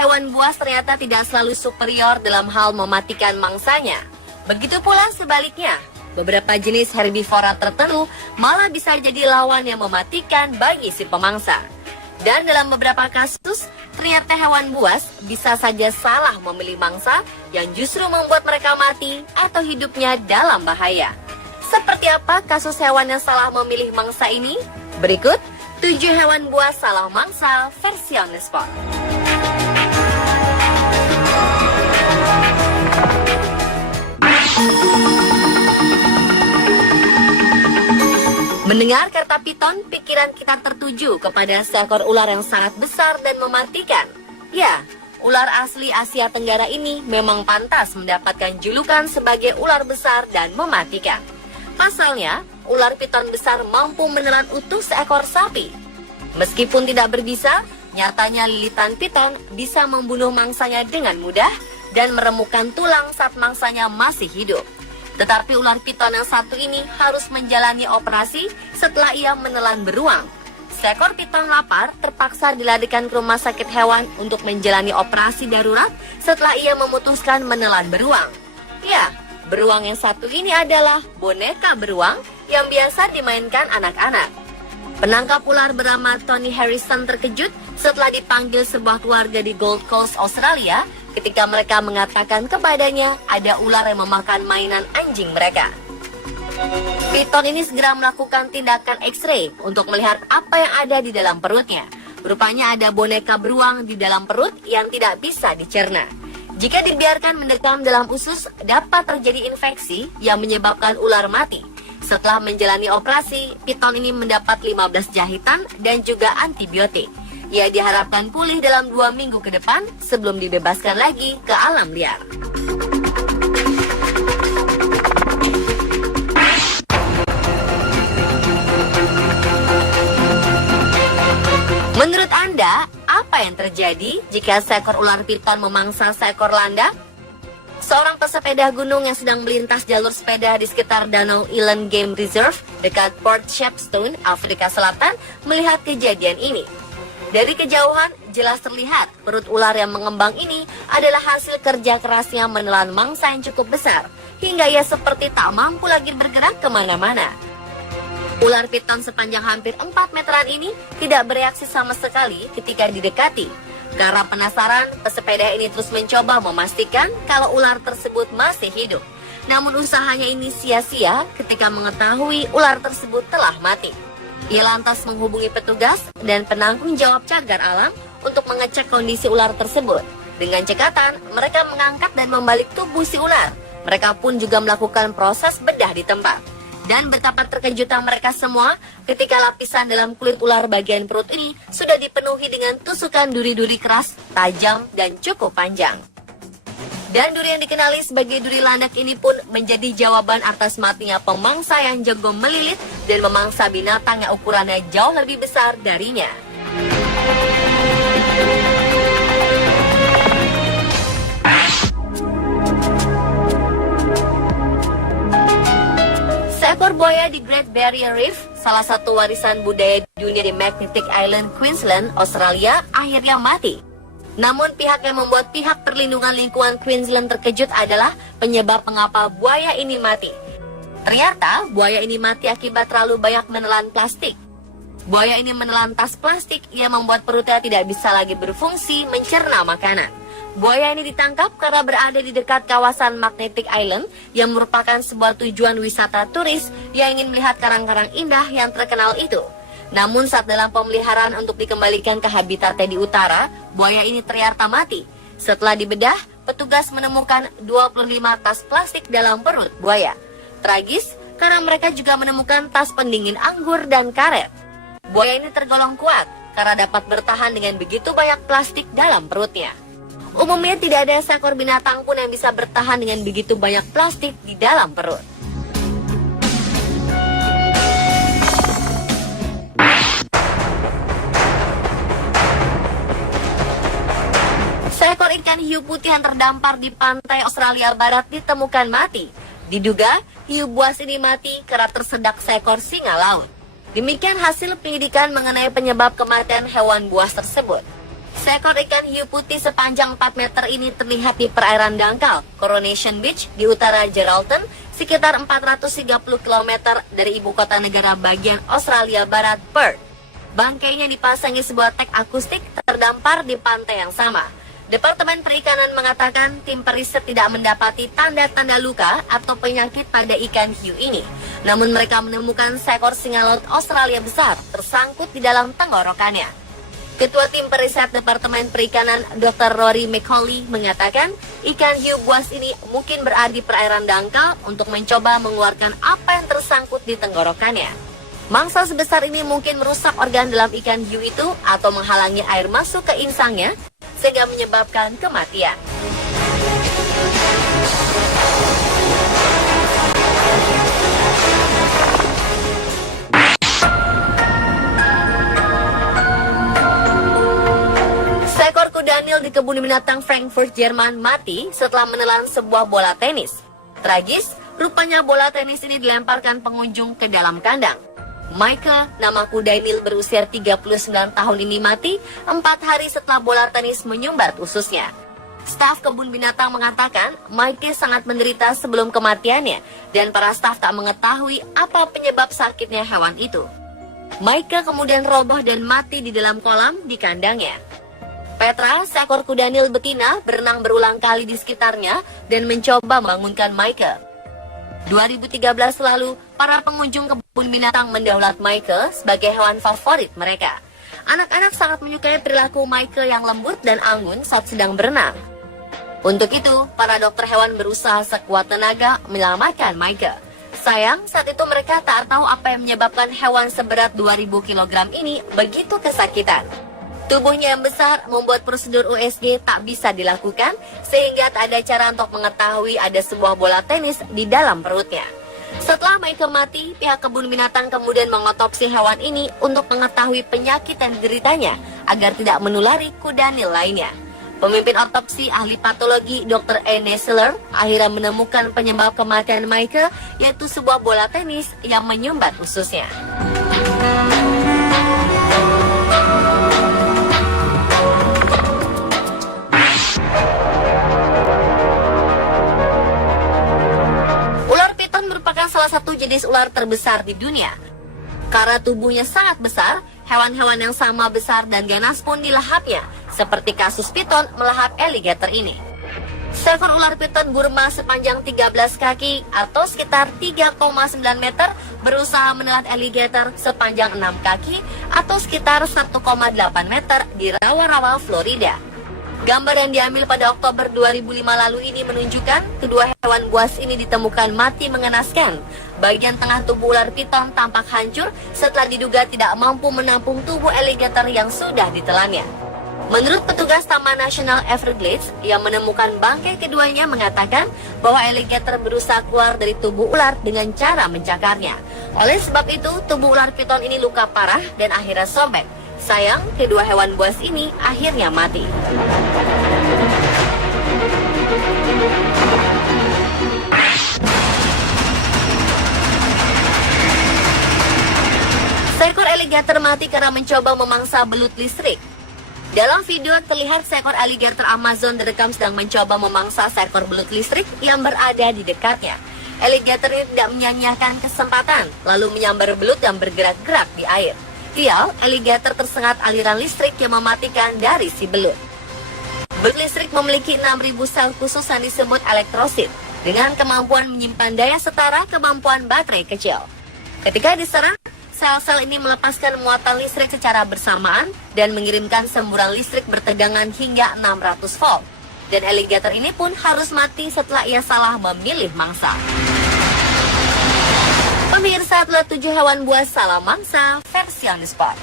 hewan buas ternyata tidak selalu superior dalam hal mematikan mangsanya. Begitu pula sebaliknya, beberapa jenis herbivora tertentu malah bisa jadi lawan yang mematikan bagi si pemangsa. Dan dalam beberapa kasus, ternyata hewan buas bisa saja salah memilih mangsa yang justru membuat mereka mati atau hidupnya dalam bahaya. Seperti apa kasus hewan yang salah memilih mangsa ini? Berikut 7 hewan buas salah mangsa versi on the spot. Mendengar kata piton, pikiran kita tertuju kepada seekor ular yang sangat besar dan mematikan. Ya, ular asli Asia Tenggara ini memang pantas mendapatkan julukan sebagai ular besar dan mematikan. Pasalnya, ular piton besar mampu menelan utuh seekor sapi. Meskipun tidak berbisa, nyatanya lilitan piton bisa membunuh mangsanya dengan mudah dan meremukkan tulang saat mangsanya masih hidup. Tetapi ular piton yang satu ini harus menjalani operasi setelah ia menelan beruang. Seekor piton lapar terpaksa dilarikan ke rumah sakit hewan untuk menjalani operasi darurat setelah ia memutuskan menelan beruang. Ya, beruang yang satu ini adalah boneka beruang yang biasa dimainkan anak-anak. Penangkap ular bernama Tony Harrison terkejut setelah dipanggil sebuah keluarga di Gold Coast, Australia, ketika mereka mengatakan kepadanya ada ular yang memakan mainan anjing mereka. Piton ini segera melakukan tindakan X-ray untuk melihat apa yang ada di dalam perutnya. Rupanya ada boneka beruang di dalam perut yang tidak bisa dicerna. Jika dibiarkan mendekam dalam usus, dapat terjadi infeksi yang menyebabkan ular mati. Setelah menjalani operasi, piton ini mendapat 15 jahitan dan juga antibiotik. Ia diharapkan pulih dalam 2 minggu ke depan sebelum dibebaskan lagi ke alam liar. Menurut Anda, apa yang terjadi jika seekor ular piton memangsa seekor landak? Seorang pesepeda gunung yang sedang melintas jalur sepeda di sekitar Danau Eland Game Reserve dekat Port Shepstone, Afrika Selatan, melihat kejadian ini. Dari kejauhan, jelas terlihat perut ular yang mengembang ini adalah hasil kerja kerasnya menelan mangsa yang cukup besar, hingga ia seperti tak mampu lagi bergerak kemana-mana. Ular piton sepanjang hampir 4 meteran ini tidak bereaksi sama sekali ketika didekati. Karena penasaran, pesepeda ini terus mencoba memastikan kalau ular tersebut masih hidup. Namun usahanya ini sia-sia ketika mengetahui ular tersebut telah mati. Ia lantas menghubungi petugas dan penanggung jawab cagar alam untuk mengecek kondisi ular tersebut. Dengan cekatan, mereka mengangkat dan membalik tubuh si ular. Mereka pun juga melakukan proses bedah di tempat. Dan betapa terkejutnya mereka semua ketika lapisan dalam kulit ular bagian perut ini sudah dipenuhi dengan tusukan duri-duri keras, tajam, dan cukup panjang. Dan duri yang dikenali sebagai duri landak ini pun menjadi jawaban atas matinya pemangsa yang jago melilit dan memangsa binatang yang ukurannya jauh lebih besar darinya. Seekor buaya di Great Barrier Reef, salah satu warisan budaya dunia di Magnetic Island, Queensland, Australia, akhirnya mati. Namun pihak yang membuat pihak perlindungan lingkungan Queensland terkejut adalah penyebab mengapa buaya ini mati. Ternyata buaya ini mati akibat terlalu banyak menelan plastik. Buaya ini menelan tas plastik yang membuat perutnya tidak bisa lagi berfungsi mencerna makanan. Buaya ini ditangkap karena berada di dekat kawasan Magnetic Island yang merupakan sebuah tujuan wisata turis yang ingin melihat karang-karang indah yang terkenal itu. Namun saat dalam pemeliharaan untuk dikembalikan ke habitatnya di utara, buaya ini ternyata mati. Setelah dibedah, petugas menemukan 25 tas plastik dalam perut buaya. Tragis karena mereka juga menemukan tas pendingin anggur dan karet. Buaya ini tergolong kuat karena dapat bertahan dengan begitu banyak plastik dalam perutnya. Umumnya tidak ada seekor binatang pun yang bisa bertahan dengan begitu banyak plastik di dalam perut. Seekor ikan hiu putih yang terdampar di pantai Australia Barat ditemukan mati. Diduga, hiu buas ini mati karena tersedak seekor singa laut. Demikian hasil penyidikan mengenai penyebab kematian hewan buas tersebut. Seekor ikan hiu putih sepanjang 4 meter ini terlihat di perairan dangkal Coronation Beach di utara Geraldton, sekitar 430 km dari ibu kota negara bagian Australia Barat, Perth. Bangkainya dipasangi sebuah tag akustik terdampar di pantai yang sama. Departemen Perikanan mengatakan tim periset tidak mendapati tanda-tanda luka atau penyakit pada ikan hiu ini. Namun mereka menemukan seekor singa laut Australia besar tersangkut di dalam tenggorokannya. Ketua tim periset Departemen Perikanan Dr. Rory McCauley mengatakan ikan hiu buas ini mungkin berada di perairan dangkal untuk mencoba mengeluarkan apa yang tersangkut di tenggorokannya. Mangsa sebesar ini mungkin merusak organ dalam ikan hiu itu atau menghalangi air masuk ke insangnya sehingga menyebabkan kematian. Seekor kuda Nil di kebun binatang Frankfurt, Jerman mati setelah menelan sebuah bola tenis. Tragis, rupanya bola tenis ini dilemparkan pengunjung ke dalam kandang. Michael, nama kuda Nil berusia 39 tahun ini mati 4 hari setelah bola tenis menyumbat ususnya. Staf kebun binatang mengatakan Michael sangat menderita sebelum kematiannya dan para staf tak mengetahui apa penyebab sakitnya hewan itu. Michael kemudian roboh dan mati di dalam kolam di kandangnya. Petra, seekor kuda Nil betina, berenang berulang kali di sekitarnya dan mencoba membangunkan Michael. 2013 lalu, para pengunjung kebun binatang mendaulat Michael sebagai hewan favorit mereka. Anak-anak sangat menyukai perilaku Michael yang lembut dan anggun saat sedang berenang. Untuk itu, para dokter hewan berusaha sekuat tenaga menyelamatkan Michael. Sayang, saat itu mereka tak tahu apa yang menyebabkan hewan seberat 2000 kg ini begitu kesakitan. Tubuhnya yang besar membuat prosedur USG tak bisa dilakukan, sehingga tak ada cara untuk mengetahui ada sebuah bola tenis di dalam perutnya. Setelah Michael mati, pihak kebun binatang kemudian mengotopsi hewan ini untuk mengetahui penyakit yang dideritanya agar tidak menulari kuda Nil lainnya. Pemimpin otopsi ahli patologi Dr. Anne Seller akhirnya menemukan penyebab kematian Michael, yaitu sebuah bola tenis yang menyumbat ususnya. Salah satu jenis ular terbesar di dunia. Karena tubuhnya sangat besar, hewan-hewan yang sama besar dan ganas pun dilahapnya, seperti kasus piton melahap alligator ini. Seekor ular piton Burma sepanjang 13 kaki atau sekitar 3,9 meter berusaha menelan alligator sepanjang 6 kaki atau sekitar 1,8 meter di rawa-rawa Florida. Gambar yang diambil pada Oktober 2005 lalu ini menunjukkan kedua hewan buas ini ditemukan mati mengenaskan. Bagian tengah tubuh ular piton tampak hancur setelah diduga tidak mampu menampung tubuh alligator yang sudah ditelannya. Menurut petugas Taman Nasional Everglades yang menemukan bangkai keduanya mengatakan bahwa alligator berusaha keluar dari tubuh ular dengan cara mencakarnya. Oleh sebab itu, tubuh ular piton ini luka parah dan akhirnya sobek. Sayang, kedua hewan buas ini akhirnya mati. Seekor alligator mati karena mencoba memangsa belut listrik. Dalam video terlihat seekor alligator Amazon direkam sedang mencoba memangsa seekor belut listrik yang berada di dekatnya. Alligator ini tidak menyia-nyiakan kesempatan, lalu menyambar belut yang bergerak-gerak di air. Sial, alligator tersengat aliran listrik yang mematikan dari si belut. Belut listrik memiliki 6.000 sel khusus yang disebut elektrosit, dengan kemampuan menyimpan daya setara kemampuan baterai kecil. Ketika diserang, sel-sel ini melepaskan muatan listrik secara bersamaan dan mengirimkan semburan listrik bertegangan hingga 600 volt. Dan alligator ini pun harus mati setelah ia salah memilih mangsa. Pemirsa, telah 7 hewan buas salah mangsa versi on the spot.